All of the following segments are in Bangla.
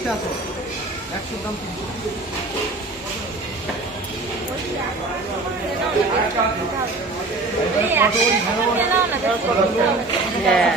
তিরিশটা আছে। একশোর দাম তিরিশ হ্যাঁ।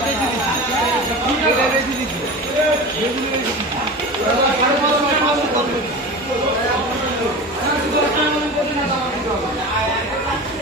বেশি দিচ্ছি বেশি দিচ্ছি